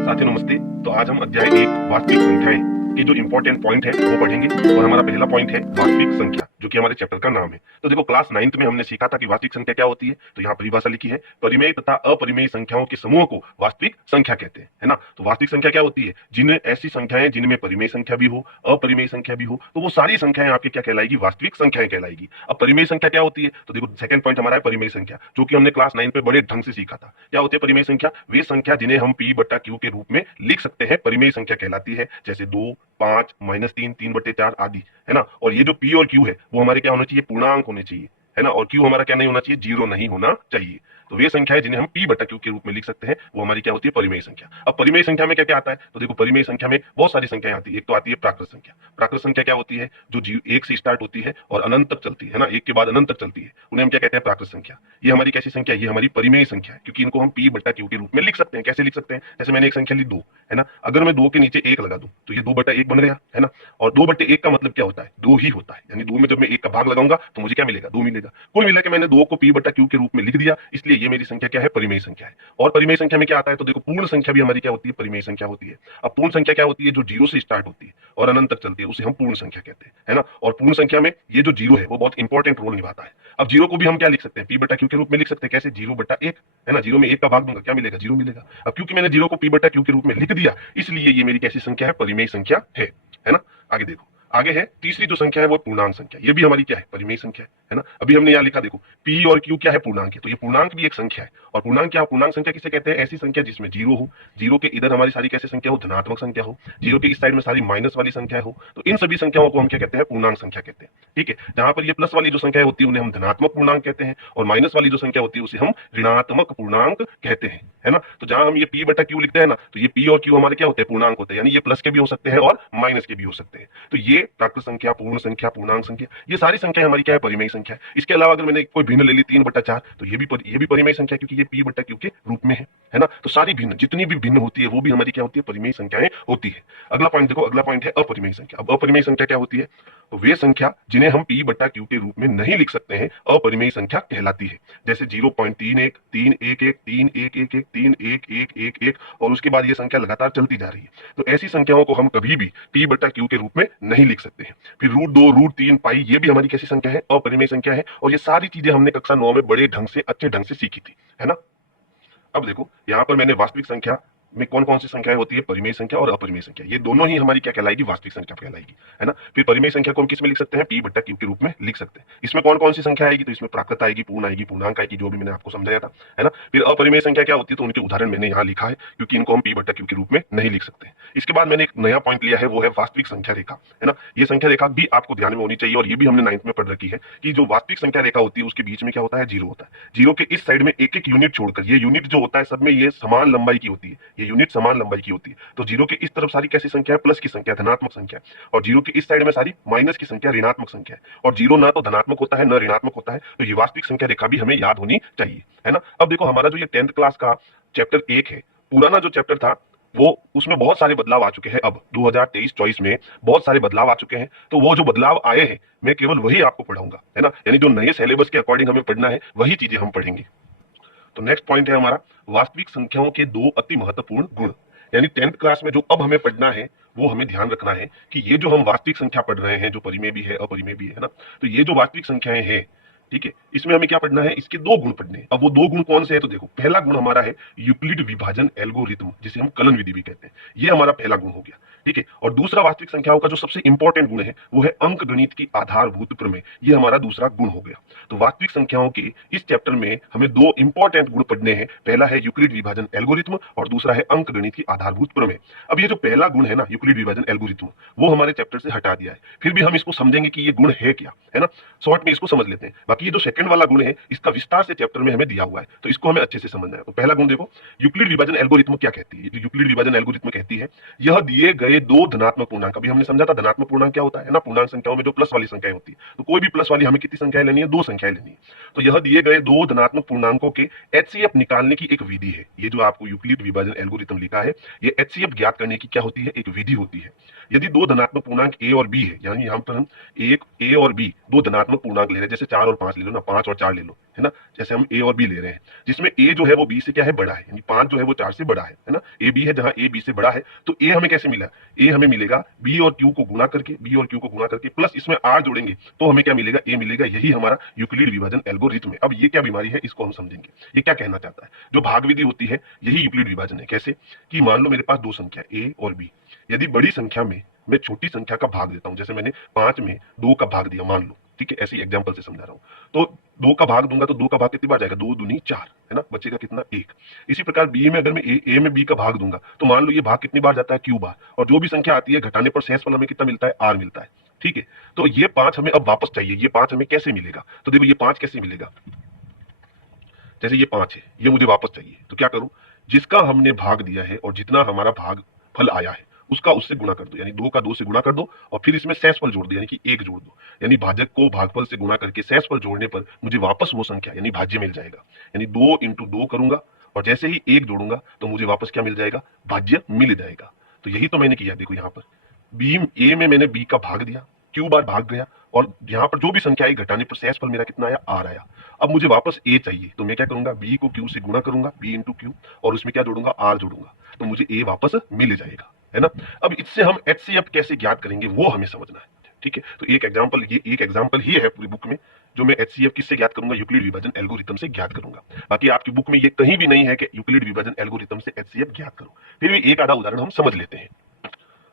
साथियों नमस्ते। तो आज हम अध्याय 1 वास्तविक संख्याएं के जो इंपॉर्टेंट पॉइंट है वो पढ़ेंगे और हमारा पहला पॉइंट है वास्तविक संख्या, जो कि हमारे चैप्टर का नाम है। तो देखो, क्लास 9th में हमने सीखा था कि वास्तविक संख्या क्या होती है। तो यहाँ परिभाषा लिखी है, परिमेय तथा अपरिमेय संख्याओं के समूह को वास्तविक संख्या कहते हैं, है ना। तो वास्तविक संख्या क्या होती है? जिन ऐसी संख्याएं जिनमें परिमेय संख्या भी हो, अपरिमेय संख्या भी हो, तो वो सारी संख्याएं आपकी क्या कहलाएगी? वास्तविक संख्याएं कहलाएगी। अब परिमेय संख्या क्या होती है? तो देखो, सेकंड पॉइंट हमारा है परिमेय संख्या, जो कि हमने क्लास 9 पे बड़े ढंग से सीखा था। क्या होती है परिमेय संख्या? वे संख्या जिन्हें हम p बटा q के रूप में लिख सकते हैं, परिमेय संख्या कहलाती है। जैसे 2, 5, -3, 3/4 आदि, है ना। और ये जो p और q है वो हमारे क्या होना चाहिए? पूर्णांक होने चाहिए, है ना। और q हमारा क्या नहीं होना चाहिए? जीरो नहीं होना चाहिए। तो वे संख्याएं जिन्हें हम p बटा q के रूप में लिख सकते हैं वो हमारी क्या होती है? परिमेय संख्या। अब परिमेय संख्या में क्या क्या आता है? तो देखो, परिमेय संख्या में बहुत सारी संख्याएं आती है। एक तो आती है प्राकृत संख्या। प्राकृत संख्या क्या होती है? जो 1 से स्टार्ट होती है और अनंत तक चलती है ना, 1 के बाद अनंत तक चलती है, उन्हें हम क्या कहते हैं? प्राकृत संख्या। ये हमारी कैसी संख्या है? ये हमारी परिमेय संख्या है, क्योंकि इनको हम p बटा q के रूप में लिख सकते हैं। कैसे लिख सकते हैं? जैसे मैंने एक संख्या ली 2, है ना। अगर मैं 2 के नीचे 1 लगा दूं तो ये 2/1 बन गया, है ना। और 2/1 का मतलब क्या होता है? 2 ही होता है, यानी 2 में जब मैं 1 का भाग लगाऊंगा तो मुझे क्या मिलेगा? 2 मिलेगा। कुल मिला के मैंने 2 को p बटा q के रूप में लिख दिया, इसलिए ये मेरी संख्या क्या है? परिमेय संख्या है। और परिमेय संख्या में क्या आता है? तो देखो, पूर्ण संख्या भी हमारी क्या होती है? परिमेय संख्या होती है। अब पूर्ण संख्या क्या होती है? जो 0 से स्टार्ट होती है और अनंत तक चलती है, उसे हम पूर्ण संख्या कहते हैं, है ना। और पूर्ण संख्या में ये जो 0 है वो बहुत इंपॉर्टेंट रोल निभाता है। अब 0 को भी हम क्या लिख सकते हैं? p बटा q के रूप में लिख सकते हैं। कैसे? 0/1, है ना। 0 में 1 का भाग दूंगा, क्या मिलेगा? 0 मिलेगा। अब क्योंकि मैंने 0 को p बटा q के रूप में लिख दिया, इसलिए ये मेरी कैसी संख्या है? परिमेय संख्या है ना। आगे देखो, आगे है तीसरी जो संख्या है वो पूर्णांक संख्या। ये भी हमारी क्या है? परिमेय संख्या है ना। अभी हमने यहाँ लिखा, देखो, p और q क्या है? पूर्णांक है। तो ये पूर्णांक भी एक संख्या है। और पूर्णांक क्या? पूर्णांक संख्या किसे कहते हैं? ऐसी संख्या जिसमें 0 हो, 0 के इधर हमारी सारी कैसे संख्या हो? धनात्मक संख्या हो, 0 के इस साइड में सारी माइनस वाली संख्या हो। तो इन सभी संख्याओं को हम क्या कहते हैं? पूर्णांक संख्या कहते हैं। ठीक है। जहां पर ये प्लस वाली जो संख्या होती है उन्हें हम धनात्मक पूर्णांक कहते हैं, और माइनस वाली जो संख्या होती है उसे हम ऋणात्मक पूर्णांक कहते हैं, है ना। तो जहां हम ये p बटा q लिखते हैं ना, तो ये p और q हमारे क्या होते हैं? पूर्णांक होते हैं, यानी ये प्लस के भी हो सकते हैं और माइनस के भी हो सकते हैं। तो ये प्राकृत संख्या, पूर्ण संख्या, पूर्णांक संख्या, ये सारी संख्या हमारी क्या है? परिमेय संख्या है। इसके अलावा अगर मैंने कोई भिन्न ले ली 3/4, तो ये भी परिमेय संख्या, क्योंकि ये p बटा q के रूप में है ना। तो सारी भिन्न, जितनी भी भिन्न होती है वो भी हमारी क्या होती है? परिमेय संख्याएं होती है। अगला पॉइंट देखो, अगला पॉइंट है अपरिमेय संख्या। अब अपरिमेय संख्या क्या होती है? तो वे संख्या जिन्हें हम p बटा q के रूप में नहीं लिख सकते हैं, अपरिमेय संख्या कहलाती है। जैसे 0.31, 311, 3111, 31111, और उसके बाद ये संख्या लगातार चलती जा रही है। तो ऐसी संख्याओं को हम कभी भी p बटा q के रूप में नहीं लिख सकते हैं। फिर √2, √3, पाई, ये भी हमारी कैसी संख्या है? अपरिमेय संख्या है। और ये सारी चीजें हमने कक्षा 9 में बड़े ढंग से, अच्छे ढंग से सीखी थी, है ना। अब देखो, यहाँ पर मैंने वास्तविक संख्या में कौन कौन सी संख्याएं होती है? परिमेय संख्या और अपरिमेय संख्या, ये दोनों ही हमारी क्या कहलाएगी? वास्तविक संख्या कहलाएगी, है ना। फिर परिमेय संख्या को हम किस में लिख सकते हैं? p बटा q के रूप में लिख सकते हैं। इसमें कौन कौन सी संख्या आएगी? तो इसमें प्राकृत आएगी, पूर्ण आएगी, पूर्णांक आएगी, जो भी मैंने आपको समझाया था, है ना। फिर अपरिमेय संख्या क्या होती है? तो उनके उदाहरण मैंने यहाँ लिखा है, क्योंकि इनको हम p बटा q के रूप में नहीं लिख सकते। इसके बाद मैंने एक नया पॉइंट लिया है, वो है वास्तविक संख्या रेखा, है ना। ये संख्या रेखा भी आपको ध्यान में होनी चाहिए, और ये भी हमने 9th में पढ़ रखी है कि जो वास्तविक संख्या रेखा होती है उसके बीच में क्या होता है? 0 होता है। 0 के इस साइड में एक एक यूनिट छोड़कर, ये यूनिट जो होता है सब में ये समान लंबाई की होती है, ये यूनिट समान लंबाई की होती है। तो 0 के इस तरफ सारी कैसी संख्या है? प्लस की संख्या, धनात्मक संख्या। और 0 के इस साइड में सारी माइनस की संख्या, ऋणात्मक संख्या है। और 0 ना तो धनात्मक होता है, न ऋणात्मक होता है। तो ये वास्तविक संख्या रेखा भी हमें याद होनी चाहिए, है ना। अब देखो, हमारा जो ये 10th क्लास का चैप्टर 1 है, पुराना जो चैप्टर था वो, उसमें बहुत सारे बदलाव आ चुके हैं। अब 2023-24 में बहुत सारे बदलाव आ चुके हैं। तो वो जो बदलाव आए हैं मैं केवल वही आपको पढ़ाऊंगा, है ना। यानी जो नए सिलेबस के अकॉर्डिंग हमें पढ़ना है वही चीजें हम पढ़ेंगे। तो नेक्स्ट पॉइंट है हमारा वास्तविक संख्याओं के 2 अति महत्वपूर्ण गुण। यानी 10th क्लास में जो अब हमें पढ़ना है वो हमें ध्यान रखना है कि ये जो हम वास्तविक संख्या पढ़ रहे हैं, जो परिमेय भी है अपरिमेय भी है ना, तो ये जो वास्तविक संख्याएं हैं, ठीक है, इसमें हमें क्या पढ़ना है? इसके 2 गुण पढ़ने हैं। अब वो 2 गुण कौन से हैं? तो देखो, पहला गुण हमारा है यूक्लिड विभाजन एल्गोरिथम, जिसे हम कलन विधि भी कहते हैं। ये हमारा पहला गुण हो गया, ठीक है। और दूसरा वास्तविक संख्याओं का जो सबसे इंपॉर्टेंट गुण है वो है अंक गणित की आधारभूत प्रमेय। ये हमारा दूसरा गुण हो गया। तो वास्तविक संख्याओं के इस चैप्टर में हमें 2 इंपॉर्टेंट गुण पढ़ने हैं। पहला है यूक्लिड विभाजन एल्गोरिथम और दूसरा है अंक गणित की आधारभूत प्रमेय। अब ये जो पहला गुण है ना, यूक्लिड विभाजन एल्गोरिथम, वो हमारे चैप्टर से हटा दिया है। फिर भी हम इसको समझेंगे कि ये गुण है क्या, है ना। शॉर्ट में इसको समझ लेते हैं। बाकी ये जो सेकंड वाला गुण है इसका विस्तार से चैप्टर में हमें दिया हुआ है, तो इसको हमें अच्छे से समझना है। तो पहला गुण देखो, यूक्लिड विभाजन एल्गोरिथम क्या कहती है? जो यूक्लिड विभाजन एल्गोरिथम कहती है, यह दिए गए 2 धनात्मक पूर्णांक, अभी हमने समझा था धनात्मक पूर्णांक क्या होता है ना, पूर्णांक संख्याओं में जो प्लस वाली संख्या होती है, तो कोई भी प्लस वाली हमें कितनी संख्याएं लेनी है? 2 संख्याएं लेनी है। तो यह दिए गए 2 धनात्मक पूर्णांकों के एचसीएफ निकालने की एक विधि है। ये जो आपको यूक्लिड विभाजन एल्गोरिथम लिखा है, ये एचसीएफ ज्ञात करने की क्या होती है? एक विधि होती है। यदि 2 धनात्मक पूर्णांक ए और बी है, यानी यहां पर हम एक ए और बी 2 धनात्मक पूर्णांक ले रहे हैं, जैसे 4 और 5 5 ले लो ना, 5 और 4 ले लो, है ना। जैसे हम ए और बी ले रहे हैं, जिसमें ए जो है वो बी से क्या है, बड़ा है, यानी 5 जो है वो 4 से बड़ा है ना। ए बी है, जहां ए बी से बड़ा है, तो ए हमें कैसे मिला, ए हमें मिलेगा बी और क्यू को गुणा करके, बी और क्यू को गुणा करके प्लस इसमें आर जोड़ेंगे तो हमें क्या मिलेगा, ए मिलेगा। यही हमारा यूक्लिड विभाजन एल्गोरिथम है। अब ये क्या बीमारी है, इसको हम समझेंगे। ये क्या कहना चाहता है, जो भाग विधि होती है यही यूक्लिड विभाजन है। कैसे कि मान लो मेरे पास दो संख्या ए और बी, यदि बड़ी संख्या में मैं छोटी संख्या का भाग देता हूं, जैसे मैंने 5 में 2 का भाग दिया मान लो, ठीक है, ऐसे ही एग्जांपल से समझा रहा हूं। तो 2 का भाग दूंगा तो 2 का भाग कितनी बार जाएगा, 2 दूनी 4, है ना, बचेगा कितना, 1। इसी प्रकार बी में अगर मैं ए में बी का भाग दूंगा तो मान लो ये भाग कितनी बार जाता है, क्यू बार, और जो भी संख्या आती है घटाने पर शेषफल हमें कितना मिलता है, आर मिलता है। ठीक है, तो ये 5 हमें अब वापस चाहिए। ये 5 हमें कैसे मिलेगा, तो देखो ये 5 कैसे मिलेगा, जैसे ये 5 है, ये मुझे वापस चाहिए, तो क्या करूं, जिसका हमने भाग दिया है और जितना हमारा भाग फल आया है उसका उससे गुणा कर दो, यानी 2 का 2 से गुणा कर दो और फिर इसमें शेषफल जोड़ दो, यानी कि 1 जोड़ दो। यानी भाजक को भागफल से गुणा करके शेषफल जोड़ने पर मुझे वापस वो संख्या यानी भाज्य मिल जाएगा। यानी 2 इंटू 2 करूंगा और जैसे ही 1 जोड़ूंगा तो मुझे वापस क्या मिल जाएगा, भाज्य मिल जाएगा। तो यही तो मैंने किया, देखो यहाँ पर बी ए में मैंने बी का भाग दिया, क्यू बार भाग गया, और यहाँ पर जो भी संख्या आई घटाने पर शेषफल मेरा कितना आया, आर आया। अब मुझे वापस ए चाहिए, तो मैं क्या करूंगा, बी को क्यू से गुणा करूंगा, बी इंटू क्यू, और उसमें क्या जोड़ूंगा, आर जोड़ूंगा, तो मुझे ए वापस मिल जाएगा, है ना। अब इससे हम एचसीएफ कैसे ज्ञात करेंगे वो हमें समझना है। ठीक है, तो एक एग्जांपल, ये एक एग्जांपल ही है पूरी बुक में, जो मैं एचसीएफ किससे ज्ञात करूंगा, यूक्लिड विभाजन एल्गोरिथम से ज्ञात करूंगा। बाकी आपकी बुक में ये कहीं भी नहीं है कि यूक्लिड विभाजन एल्गोरिथम से एचसीएफ ज्ञात करो। फिर भी एक आधा उदाहरण हम समझ लेते हैं।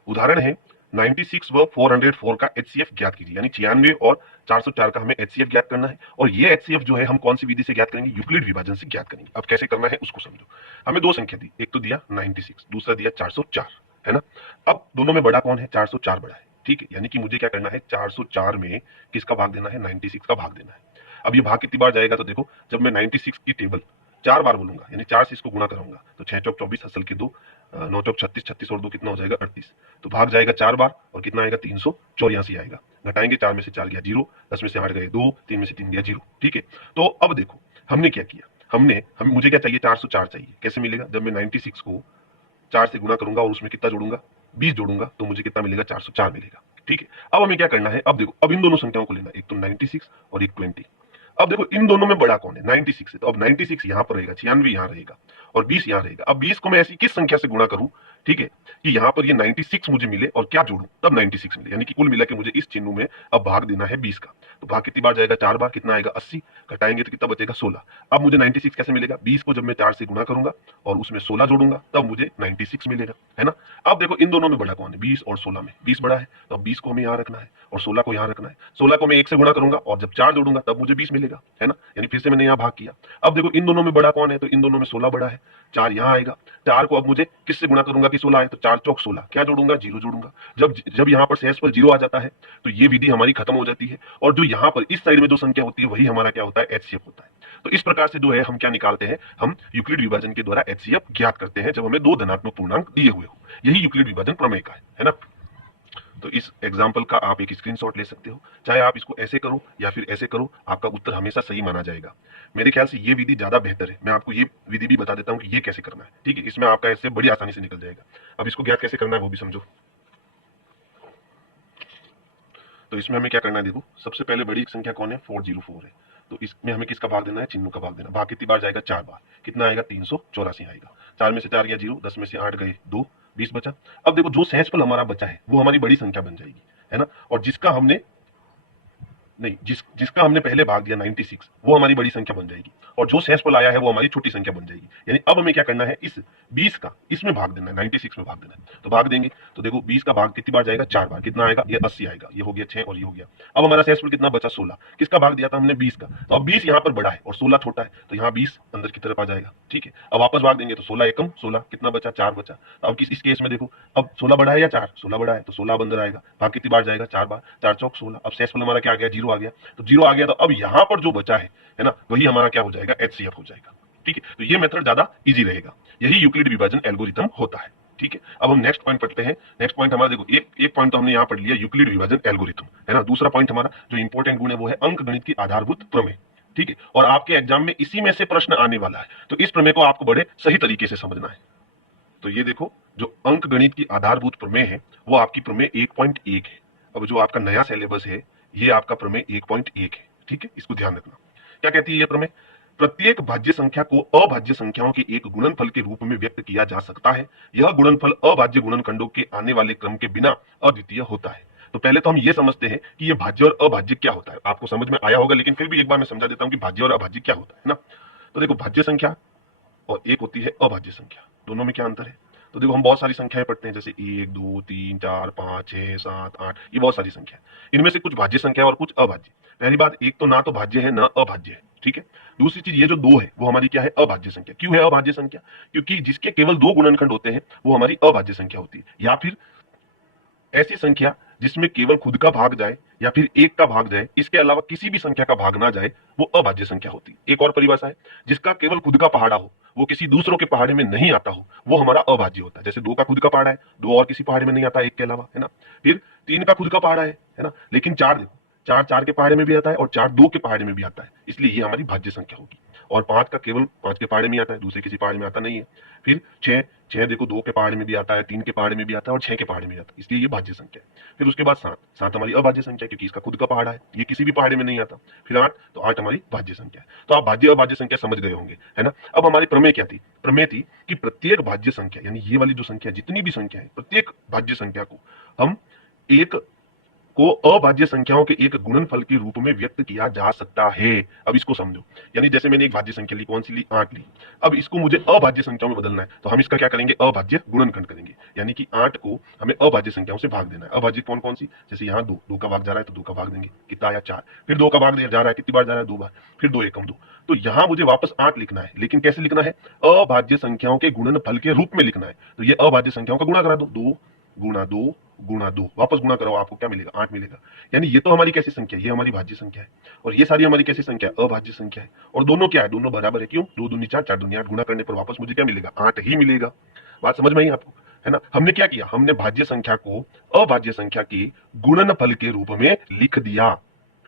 उदाहरण है 96 व 404 का एचसीएफ ज्ञात कीजिए, यानी 96 और 404 का हमें एचसीएफ ज्ञात करना है। और ये एचसीएफ जो है हम कौन सी विधि से ज्ञात करेंगे, यूक्लिड विभाजन से ज्ञात करेंगे। अब कैसे करना है उसको समझो। हमें दो संख्या दी, एक तो दिया 96, दूसरा दिया 404, है ना। अब दोनों में बड़ा कौन है, 404 बड़ा है। ठीक है, यानी कि मुझे क्या करना है, 404 में किसका भाग देना है, 96 का भाग देना है। अब ये भाग कितनी बार जाएगा, तो देखो जब मैं 96 की टेबल 4 बार बोलूंगा, यानी 4 से इसको गुणा कराऊंगा, तो 6 चौक 24, असल के 2, 9 चौक 36, 36 और 2 कितना हो जाएगा, 38। तो भाग जाएगा 4 बार और कितना आएगा, 384 आएगा। घटाएंगे, 4 में से 4 गया 0, 10 में से 8 गए 2, 3 में से 3 गया 0। ठीक है, तो अब देखो हमने क्या किया, हम मुझे क्या चाहिए, 404 चाहिए। कैसे मिलेगा, जब मैं 96 को 4 से गुणा करूंगा और उसमें कितना जोड़ूंगा, 20 जोड़ूंगा, तो मुझे कितना मिलेगा, 404 मिलेगा। ठीक है, अब हमें क्या करना है, अब देखो अब इन दोनों संख्याओं को लेना, एक तो 96 और एक 20। अब देखो इन दोनों में बड़ा कौन है, 96 है, तो अब 96 यहां पर रहेगा, 96 यहां रहेगा और 20 यहां रहेगा। अब 20 को मैं ऐसी किस संख्या से गुणा करूं, ठीक है, कि यहां पर ये 96 मुझे मिले और क्या जोड़ूं, तब 96 मिले। यानी कि कुल मिला के मुझे इस चिन्ह में अब भाग देना है 20 का। तो भाग कितनी बार जाएगा, 4 बार, कितना आएगा 80, घटाएंगे तो कितना बचेगा 16। अब मुझे 96 कैसे मिलेगा, 20 को जब मैं 4 से गुणा करूंगा और उसमें 16 जोड़ूंगा तब मुझे 96 मिलेगा, है ना। अब देखो इन दोनों में बड़ा कौन है, 20 और 16 में 20 बड़ा है, तो अब 20 को हमें यहाँ रखना है और 16 को यहाँ रखना है। 16 को मैं 1 से गुणा करूंगा और जब 4 जोड़ूंगा तब मुझे 20 मिलेगा, है ना। यानी फिर से मैंने यहाँ भाग किया। अब देखो इन दोनों में बड़ा कौन है, तो इन दोनों में 16 बड़ा है, 4 यहाँ आएगा। 4 को अब मुझे किससे गुणा करूंगा कि 16 आए, तो 4 चौक 16, क्या जोड़ूंगा, 0 जोड़ूंगा। जब जब यहाँ पर शेषफल 0 आ जाता है तो ये विधि हमारी खत्म हो जाती है, और जो यहाँ पर इस साइड में जो संख्या होती है वही हमारा क्या होता है, एचसीएफ होता है। तो इस प्रकार से जो है हम क्या निकालते हैं, हम यूक्लिड विभाजन के द्वारा एचसीएफ ज्ञात करते हैं, जब हमें दो धनात्मक पूर्णांक दिए हुए हो। यही यूक्लिड विभाजन प्रमेय का है ना। तो इस एग्जाम्पल का आप एक स्क्रीनशॉट ले सकते हो, चाहे आप इसको ऐसे करो या फिर ऐसे करो, आपका उत्तर हमेशा सही माना जाएगा। मेरे ख्याल से ये विधि ज्यादा बेहतर है। मैं आपको ये विधि भी बता देता हूं कि ये कैसे करना है, ठीक है। इसमें आपका ऐसे बड़ी आसानी से निकल जाएगा। अब इसको ज्ञात कैसे करना है वो भी समझो। तो इसमें हमें क्या करना है, देखो सबसे पहले बड़ी संख्या कौन है, 404 है। तो इसमें हमें किसका भाग देना है, चिन्हों का भाग देना। भाग कितनी बार जाएगा, 4 बार, कितना आएगा, 384 आएगा। 4 में से 4 गया 0, 10 में से 8 गए 2, 20 बचा। अब देखो जो शेषफल हमारा बचा है वो हमारी बड़ी संख्या बन जाएगी, है ना। और जिसका हमने नहीं जिसका हमने पहले भाग दिया 96, वो हमारी बड़ी संख्या बन जाएगी, और जो शेषफल आया है वो हमारी छोटी संख्या बन जाएगी। यानी अब हमें क्या करना है, इस 20 का इसमें भाग देना है, 96 में भाग देना है। तो भाग देंगे तो देखो 20 का भाग कितनी बार जाएगा, 4 बार, कितना आएगा, ये 80 आएगा, ये हो गया 6 और ये हो गया। अब हमारा शेषफल कितना बचा, 16। किसका भाग दिया था हमने, 20 का। तो अब 20 यहाँ पर बड़ा है और 16 छोटा है, तो यहाँ 20 अंदर की तरफ आ जाएगा। ठीक है, अब वापस भाग देंगे तो 16 एकम 16, कितना बचा, 4 बचा। अब इस केस में देखो अब 16 बड़ा है या 4, 16 बड़ा है, तो 16 अब अंदर आएगा। भाग कितनी बार जाएगा, 4 बार, 4 चौक 16। अब शेषफल हमारा क्या आ गया, 0 आ गया। तो 0 आ गया, तो अब यहां पर जो बचा है ना, वही हमारा क्या हो जाएगा, एचसीएफ हो जाएगा। ठीक है, तो ये मेथड ज्यादा इजी रहेगा। यही यूक्लिड विभाजन एल्गोरिथम होता है। ठीक है, अब हम नेक्स्ट पॉइंट पढ़ते हैं। नेक्स्ट पॉइंट हमारा देखो, एक पॉइंट तो हमने यहां पढ़ लिया, यूक्लिड विभाजन एल्गोरिथम, है ना। दूसरा पॉइंट हमारा जो इंपॉर्टेंट गुण है वो है अंक गणित की आधारभूत प्रमेय। ठीक है, और आपके एग्जाम में इसी में से प्रश्न आने वाला है, तो इस प्रमेय को आपको बड़े सही तरीके से समझना है। तो ये देखो, जो अंक गणित की आधारभूत प्रमेय है वो आपकी प्रमेय 1.1 है। अब जो आपका नया सिलेबस है ये आपका प्रमेय 1.1 है। ठीक है, इसको ध्यान रखना। क्या कहती है ये प्रमेय? प्रत्येक भाज्य संख्या को अभाज्य संख्याओं के एक गुणनफल के रूप में व्यक्त किया जा सकता है। यह गुणनफल अभाज्य गुणनखंडों के आने वाले क्रम के बिना अद्वितीय होता है। तो पहले तो हम ये समझते हैं कि ये भाज्य और अभाज्य क्या होता है। आपको समझ में आया होगा, लेकिन फिर भी एक बार मैं समझा देता हूं कि भाज्य और अभाज्य क्या होता है ना। तो देखो, भाज्य संख्या और एक होती है अभाज्य संख्या, दोनों में क्या अंतर है? तो देखो, हम बहुत सारी संख्याएं पढ़ते हैं, जैसे 1 2 3 4 5 6 7 8, ये बहुत सारी संख्या है। इनमें से कुछ भाज्य संख्या और कुछ अभाज्य। पहली बात, एक तो ना तो भाज्य है ना अभाज्य है, ठीक है। दूसरी चीज, ये जो दो है वो हमारी क्या है? अभाज्य संख्या। क्यों है अभाज्य संख्या? क्योंकि जिसके केवल दो गुणनखंड होते हैं वो हमारी अभाज्य संख्या होती है। या फिर ऐसी संख्या जिसमें केवल खुद का भाग जाए या फिर एक का भाग जाए, इसके अलावा किसी भी संख्या का भाग ना जाए, वो अभाज्य संख्या होती है। एक और परिभाषा है, जिसका केवल खुद का पहाड़ा हो, वो किसी दूसरों के पहाड़े में नहीं आता हो, वो हमारा अभाज्य होता है। जैसे 2 का खुद का पहाड़ा है, 2 और किसी पहाड़े में नहीं आता एक के अलावा, है ना। फिर 3 का खुद का पहाड़ा है ना, लेकिन 4 देखो, 4 4 के पहाड़े में भी आता है और 4 2 के पहाड़े में भी आता है, इसलिए ये हमारी भाज्य संख्या होगी। और 5 का केवल 5 के पहाड़े में आता है, दूसरे किसी पहाड़े में आता नहीं है। फिर 6 6 देखो, 2 के पहाड़े में भी आता है, 3 के पहाड़े में भी आता है और 6 के पहाड़े में आता है, इसलिए ये भाज्य संख्या है। फिर उसके बाद 7 7 हमारी अभाज्य संख्या है, क्योंकि इसका खुद का पहाड़ा है, ये किसी भी पहाड़े में नहीं आता। फिर 8, तो 8 हमारी भाज्य संख्या है। तो आप भाज्य अभाज्य संख्या समझ गए होंगे, है ना। अब हमारी प्रमेय क्या थी? प्रमेय थी कि प्रत्येक भाज्य संख्या, यानी ये वाली जो संख्या, जितनी भी संख्या है, प्रत्येक भाज्य संख्या को हम एक को अभाज्य संख्याओं के एक गुणनफल के रूप में व्यक्त किया जा सकता है। अब इसको समझो, यानी जैसे मैंने एक भाज्य संख्या ली, कौन सी ली? 8 ली। अब इसको मुझे अभाज्य संख्याओं में बदलना है, तो हम इसका क्या करेंगे? अभाज्य गुणनखंड करेंगे, यानी कि 8 को हमें अभाज्य संख्याओं से भाग देना है। अभाज्य कौन कौन सी? जैसे यहाँ 2 2 का भाग जा रहा है तो 2 का भाग देंगे, कितना आया? 4। फिर 2 का भाग जा रहा है, कितनी बार जा रहा है? 2 बार। फिर 2 एकम 2। तो यहां मुझे वापस 8 लिखना है, लेकिन कैसे लिखना है? अभाज्य संख्याओं के गुणनफल के रूप में लिखना है। तो ये अभाज्य संख्याओं का गुणा करा दो, 2 गुणा 2 गुणा 2, वापस गुणा करो, आपको क्या मिलेगा? 8 मिलेगा। यानी ये तो हमारी कैसी संख्या है? ये हमारी भाज्य संख्या है। और ये सारी हमारी कैसी संख्या है? अभाज्य संख्या है। और दोनों क्या है? दोनों बराबर है। क्यों? 2 दूनी 4 4 दूनी 8, गुणा करने पर वापस मुझे क्या मिलेगा? 8 ही मिलेगा। बात समझ में आई आपको, है ना। हमने क्या किया? हमने भाज्य संख्या को अभाज्य संख्या के गुणनफल के रूप में लिख दिया,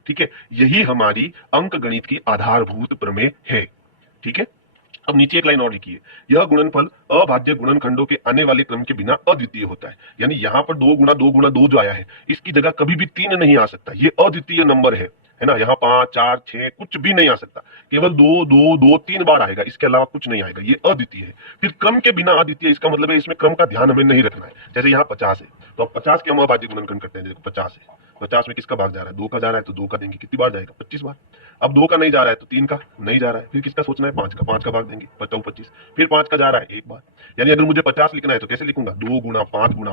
ठीक है। यही हमारी अंक गणित की आधारभूत प्रमेय है, ठीक है। अब नीचे एक लाइन और लिखी है, यह गुणनफल अभाज्य गुणनखंडों के आने वाले क्रम के बिना अद्वितीय होता है। यानी यहां पर 2 गुणा 2 गुणा 2 जो आया है, इसकी जगह कभी भी 3 नहीं आ सकता, ये अद्वितीय नंबर है ना। यहाँ 5 4 6 कुछ भी नहीं आ सकता, केवल 2 2 2 3 बार आएगा, इसके अलावा कुछ नहीं आएगा, ये अद्वितीय है। फिर क्रम के बिना अद्वितीय, इसका मतलब है इसमें क्रम का ध्यान हमें नहीं रखना है। जैसे यहाँ 50 है, तो अब 50 के हम अभाज्य गुणनखंड करते हैं। देखो 50 है, 50 में किसका भाग जा रहा है? 2 का जा रहा है, तो 2 का देंगे, कितनी बार जाएगा? 25 बार। अब 2 का नहीं जा रहा है तो 3 का नहीं जा रहा है, फिर किसका सोचना है? 5 का भाग देंगे, 25। फिर 5 का जा रहा है एक बार, यानी अगर मुझे 50 लिखना है तो कैसे लिखूंगा? 2 गुणा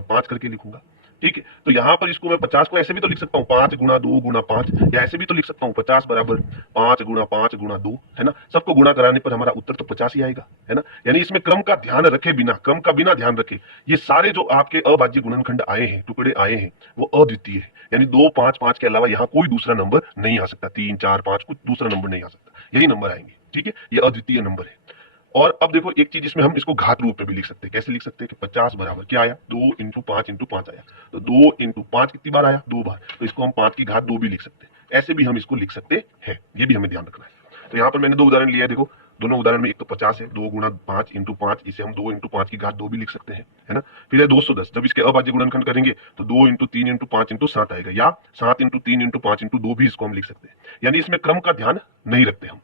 5 करके लिखूंगा, ठीक है। तो यहां पर इसको मैं 50 को ऐसे भी तो लिख सकता हूँ, 5 गुणा 2 गुणा 5, या ऐसे भी तो लिख सकता हूँ 50 बराबर 5 गुणा 5 गुणा 2, है ना। सबको गुणा कराने पर हमारा उत्तर तो 50 ही आएगा, है ना। यानी इसमें क्रम का ध्यान रखे बिना, क्रम का बिना ध्यान रखे, ये सारे जो आपके अभाज्य गुणनखंड आए हैं, टुकड़े आए हैं, वो अद्वितीय है। यानी 2 5 5 के अलावा यहाँ कोई दूसरा नंबर नहीं आ सकता, 3 4 5 कुछ दूसरा नंबर नहीं आ सकता, यही नंबर आएंगे, ठीक है। ये अद्वितीय नंबर है। और अब देखो एक चीज, इसमें हम इसको घात रूप में भी लिख सकते हैं। कैसे लिख सकते हैं कि 50 बराबर क्या आया? 2 इंटू 5 आया, तो 2 इंटू 5 कितनी बार आया? 2 बार। तो इसको हम 5 की घात 2 भी लिख सकते हैं, ऐसे भी हम इसको लिख सकते हैं, ये भी हमें ध्यान रखना है। तो यहाँ पर मैंने 2 उदाहरण लिया है, देखो दोनों उदाहरण में एक तो 50 है, 2 गुणा 5 इंटू 5, इसे हम 2 इंटू 5 की घात 2 भी लिख सकते हैं, है ना। फिर है 210, जब इसके अभाज्य गुणनखंड करेंगे तो 2 इंटू 3 इंटू 5 इंटू 7 आएगा, या 7 इंटू 3 इंटू 5 इंटू 2 भी इसको हम लिख सकते हैं। यानी इसमें क्रम का ध्यान नहीं रखते हम।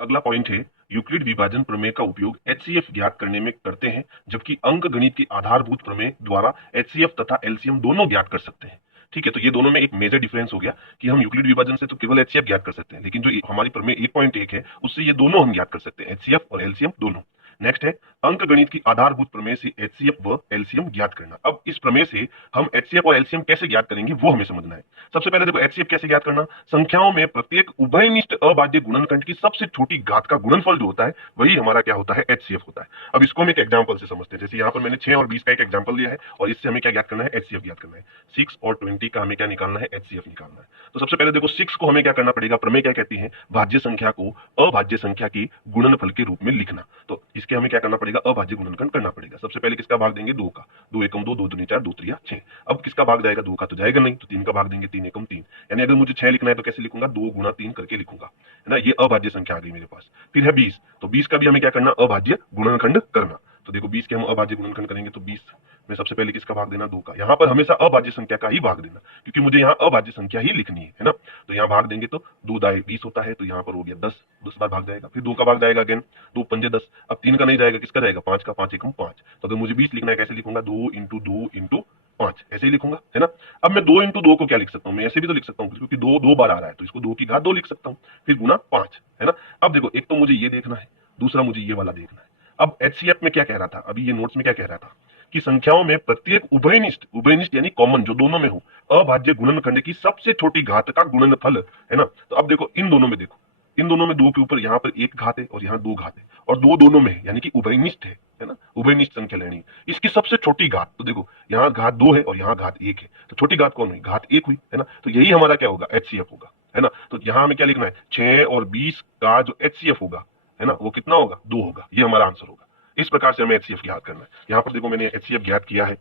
अगला पॉइंट है, यूक्लिड विभाजन प्रमेय का उपयोग एचसीएफ ज्ञात करने में करते हैं, जबकि अंक गणित की आधारभूत प्रमेय द्वारा एचसीएफ तथा एलसीएम दोनों ज्ञात कर सकते हैं, ठीक है। तो ये दोनों में एक मेजर डिफरेंस हो गया कि हम यूक्लिड विभाजन से तो केवल एचसीएफ ज्ञात कर सकते हैं, लेकिन जो हमारी प्रमेय 1.1 है उससे ये दोनों हम ज्ञात कर सकते हैं, एचसीएफ और एलसीएम दोनों। नेक्स्ट है, अंक गणित की आधारभूत प्रमेय से एचसीएफ व एलसीएम ज्ञात करना। अब इस प्रमेय से हम एचसीएफ और एलसीएम कैसे ज्ञात करेंगे वो हमें समझना है। सबसे पहले देखो, एचसीएफ कैसे ज्ञात करना? संख्याओं में प्रत्येक उभयनिष्ठ अभाज्य गुणनखंड की सबसे छोटी घात का गुणनफल जो होता है वही हमारा क्या होता है? एचसीएफ होता है। अब इसको हम एक एग्जांपल से समझते हैं। जैसे यहाँ पर मैंने 6 और 20 का एक एग्जांपल लिया है, और इससे हमें क्या ज्ञात करना है? एचसीएफ ज्ञात करना है। 6 और 20 का हमें क्या निकालना है? एचसीएफ निकालना है। तो सबसे पहले देखो, 6 को हमें क्या करना पड़ेगा? प्रमेय क्या कहती है? भाज्य संख्या को अभाज्य संख्या की गुणनफल के रूप में लिखना। तो इसके हमें क्या करना पड़ेगा? अभाज्य गुणनखंड करना पड़ेगा। सबसे पहले किसका भाग देंगे? 2 का, 2 एकम 2, 2 दूनी 4, 2 त्रिया 6। अब किसका भाग जाएगा? 2 का तो जाएगा नहीं, तो 3 का भाग देंगे, 3 एकम 3। यानी अगर मुझे 6 लिखना है तो कैसे लिखूंगा? 2 गुणा 3 करके लिखूंगा, है ना। ये अभाज्य संख्या आ गई मेरे पास। फिर है 20, तो 20 का भी हमें क्या करना? अभाज्य गुणनखंड करना। तो देखो 20 के हम अभाज्य गुणनखंड करेंगे तो 20 में सबसे पहले किसका भाग देना, 2 का। यहाँ पर हमेशा अभाज्य संख्या का ही भाग देना, क्योंकि मुझे यहाँ अभाज्य संख्या ही लिखनी है ना। तो यहाँ भाग देंगे तो 2 दाए 20 होता है, तो यहाँ पर हो गया 10, 10 बार भाग जाएगा, फिर 2 का भाग जाएगा अगेन, 2 पंजे 10, अब 3 का नहीं जाएगा, किसका जाएगा, 5 का, 5 एकम 5। तो अगर मुझे 20 लिखना है कैसे लिखूंगा, 2 इंटू 2 इंटू 5 ऐसे ही लिखूंगा, है ना। अब मैं 2 इंटू 2 को क्या लिख सकता हूँ, मैं ऐसे भी तो लिख सकता हूँ, क्योंकि 2 2 बार आ रहा है तो इसको 2 की घात 2 लिख सकता हूँ, फिर गुना 5, है ना। अब देखो एक तो मुझे ये देखना है, दूसरा मुझे ये वाला देखना है। अब HCF में क्या कह रहा था, अभी ये नोट्स में क्या कह रहा था कि संख्याओं में प्रत्येक उभयनिष्ठ यानी कॉमन जो दोनों में हो अभाज्य गुणनखंड की सबसे छोटी घात का गुणनफल, है ना। तो अब देखो इन दोनों में, देखो इन दोनों में 2 के ऊपर यहाँ पर 1 घात है और यहाँ 2 घात है, और 2 दोनों में है यानी कि उभयनिष्ठ है ना, उभयनिष्ठ संख्या लेनी है। इसकी सबसे छोटी घात, तो देखो यहाँ घात 2 है और यहाँ घात 1 है, तो छोटी घात कौन हुई, घात 1 हुई, है ना। तो यही हमारा क्या होगा, HCF होगा, है ना। तो यहाँ हमें क्या लिखना है, 6 और 20 का जो HCF होगा, है ना, वो कितना होगा, 2 होगा, ये हमारा आंसर होगा। इस प्रकार से हमें HCF ज्ञात करना है। यहाँ पर देखो मैंने HCF ज्ञात किया है।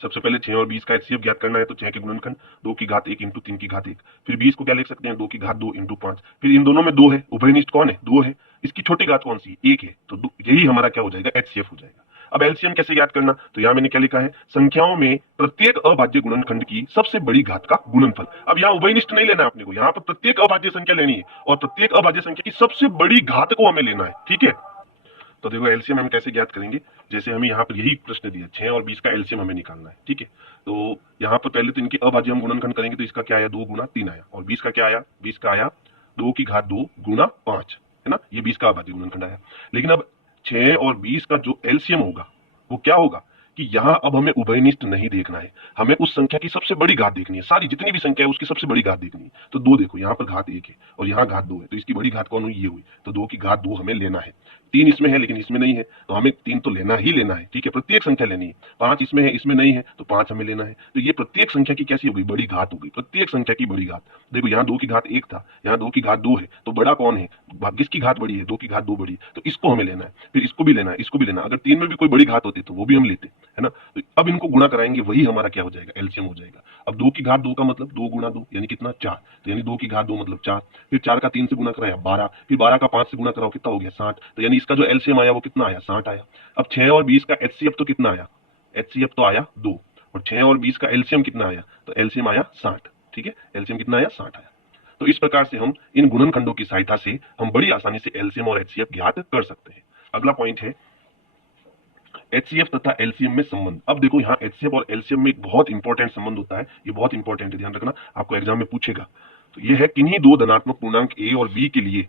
सबसे पहले 6 और 20 का HCF ज्ञात करना है, तो 6 के गुणनखंड 2 की घात 1 इंटू 3 की घात 1, फिर 20 को क्या लिख सकते हैं, 2 की घात 2 इंटू 5, फिर इन दोनों में 2 है, उभयनिष्ठ कौन है, 2 है, इसकी छोटी घात कौन सी, 1 है, तो यही हमारा क्या हो जाएगा, HCF हो जाएगा। अब LCM कैसे ज्ञात करना, तो यहाँ मैंने क्या लिखा है, संख्याओं में प्रत्येक अभाज्य गुणनखंड की सबसे बड़ी घात का गुणनफल। अब यहाँ उभयनिष्ठ नहीं लेना है अपने को, यहाँ पर प्रत्येक अभाज्य संख्या लेनी है और प्रत्येक अभाज्य संख्या की सबसे बड़ी घात को हमें लेना है, ठीक है। तो देखो एलसीएम हम कैसे ज्ञात करेंगे, जैसे हमें यहाँ पर यही प्रश्न दिया, 6 और 20 का एलसीएम हमें निकालना है, ठीक है। तो यहाँ पर पहले तो इनके अभाज्य हम गुणनखंड करेंगे, तो इसका क्या आया, 2 गुना 3 आया, और 20 का क्या आया, 20 का आया 2 की घात 2 गुना 5, है ना, ये 20 का अभाज्य गुणनखंड आया। लेकिन अब 6 और 20 का जो एलसीएम होगा वो क्या होगा कि यहाँ अब हमें उभयनिष्ठ नहीं देखना है, हमें उस संख्या की सबसे बड़ी घात देखनी है, सारी जितनी भी संख्या है उसकी सबसे बड़ी घात देखनी है। तो 2 देखो, यहाँ पर घात 1 है और यहाँ घात 2 है, तो इसकी बड़ी घात कौन हुई, ये हुई, तो 2 की घात 2 हमें लेना है। 3 इसमें है लेकिन इसमें नहीं है, तो हमें 3 तो लेना ही लेना है, ठीक है, प्रत्येक संख्या लेनी है। 5 इसमें है, इसमें नहीं है, तो 5 हमें लेना है। तो ये प्रत्येक संख्या की कैसी हो गई, बड़ी घात हो गई, प्रत्येक संख्या की बड़ी घात। देखो यहाँ 2 की घात 1 था, यहाँ 2 की घात 2 है, तो बड़ा कौन है, किसकी घात बड़ी है, 2 की घात 2 बड़ी है, तो इसको हमें लेना है, फिर इसको भी लेना है, इसको भी लेना है। अगर 3 में भी कोई बड़ी घात होती तो वो भी हम लेते, है ना। तो अब इनको गुणा कराएंगे, वही हमारा क्या हो जाएगा, एलसीएम हो जाएगा। अब 2 की घात 2 का मतलब 2 गुना 2 यानी कितना, 4, तो यानी 2 की घात 2 मतलब 4, फिर 4 का 3 से गुणा कराया 12, फिर 12 का 5 से गुणा कराओ कितना हो गया, 60, तो यानी इसका जो एलसीएम आया वो कितना आया, 60 आया। अब 6 और 20 का एचसीएफ तो कितना आया, एचसीएफ तो आया 2, और 6 और 20 का एलसीएम कितना आया, तो एलसीएम आया 60, ठीक है, एलसीएम कितना आया, 60 आया। तो इस प्रकार से हम इन गुणनखंडों की सहायता से हम बड़ी आसानी से एलसीएम और एचसीएफ ज्ञात कर सकते हैं। अगला पॉइंट है HCF तथा LCM में संबंध। अब देखो यहाँ HCF और LCM में एक बहुत इंपॉर्टेंट संबंध होता है, ये बहुत इंपॉर्टेंट है, ध्यान रखना, आपको एग्जाम में पूछेगा। तो ये है किन्हीं दो धनात्मक पूर्णांक A और B के लिए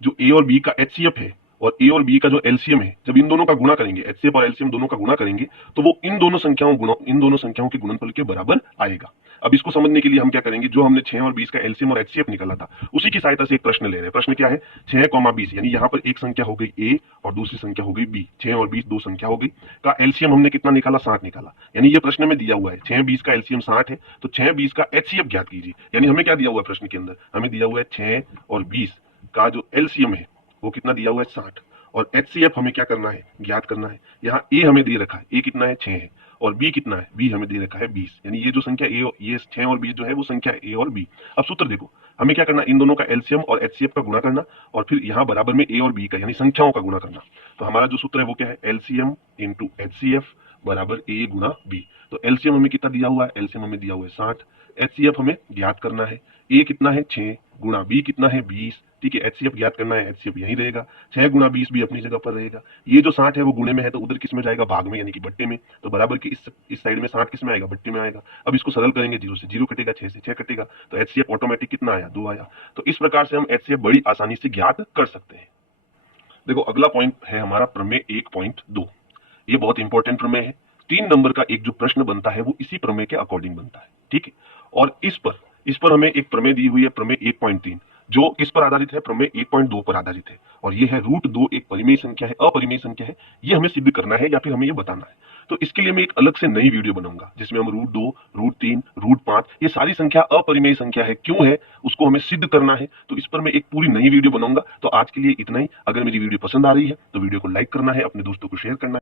जो A और B का HCF है और A और B का जो LCM है, जब इन दोनों का गुणा करेंगे, HCF और LCM दोनों का गुणा करेंगे, तो वो इन दोनों संख्याओं के गुणनफल के बराबर आएगा। अब इसको समझने के लिए हम क्या करेंगे, जो हमने 6 और 20 का LCM और HCF निकाला था उसी की सहायता से एक प्रश्न ले रहे हैं। प्रश्न क्या है, 6, 20 यानी यहाँ पर एक संख्या हो गई A और दूसरी संख्या हो गई B, 6 और 20 दो संख्या हो गई, का LCM हमने कितना निकाला, 60 निकाला। यानी ये प्रश्न में दिया हुआ है 6, 20 का LCM 60 है, तो 6, 20 का HCF ज्ञात कीजिए। यानी हमें क्या दिया हुआ है प्रश्न के अंदर, हमें दिया हुआ है 6 और 20 का जो LCM है वो कितना दिया हुआ है, 60, और HCF हमें क्या करना है, ज्ञात करना है। यहाँ A हमें दे रखा है, A कितना है, 6 है, और B कितना है, B हमें दे रखा है 20, यानी ये जो संख्या A, ये 6 और 20 जो है वो संख्या है A और B। अब सूत्र देखो, हमें क्या करना, इन दोनों का LCM और HCF का गुणा करना, और फिर यहाँ बराबर में A और B का यानी संख्याओं का गुणा करना। तो हमारा जो सूत्र है वो क्या है, LCM इंटू HCF बराबर A गुना B। तो LCM हमें कितना दिया हुआ है, LCM हमें दिया हुआ है 60, HCF हमें ज्ञात करना है, A कितना है 6 गुना B कितना है 20, ठीक है, HCF ज्ञात करना है, HCF यही रहेगा, 6 गुना 20 भी अपनी जगह पर रहेगा। ये जो 60 है वो गुणे में है, तो उधर किस में जाएगा, भाग में यानी कि बट्टे में, तो बराबर की इस साइड में 60 किस में आएगा, बट्टे में आएगा। अब इसको सरल करेंगे, 0 से 0 कटेगा, 6 से 6 कटेगा, तो HCF ऑटोमेटिक कितना आया, 2 आया। तो इस प्रकार से हम HCF बड़ी आसानी से ज्ञात कर सकते हैं। देखो अगला पॉइंट है हमारा प्रमेय 1.2, ये बहुत इंपॉर्टेंट प्रमेय है। 3 नंबर का एक जो प्रश्न बनता है वो इसी प्रमेय के अकॉर्डिंग बनता है, ठीक है। और इस पर हमें एक प्रमेय दी हुई है, प्रमेय 1.3, जो किस पर आधारित है, प्रमेय 1.2 पर आधारित है, और ये है √2 एक परिमेय संख्या है, अपरिमेय संख्या है, ये हमें सिद्ध करना है या फिर हमें ये बताना है। तो इसके लिए मैं एक अलग से नई वीडियो बनाऊंगा जिसमें हम √2, √3, √5 ये सारी संख्या अपरिमेय संख्या है, क्यों है उसको हमें सिद्ध करना है, तो इस पर मैं एक पूरी नई वीडियो बनाऊंगा। तो आज के लिए इतना ही। अगर मेरी वीडियो पसंद आ रही है तो वीडियो को लाइक करना है, अपने दोस्तों को शेयर करना है।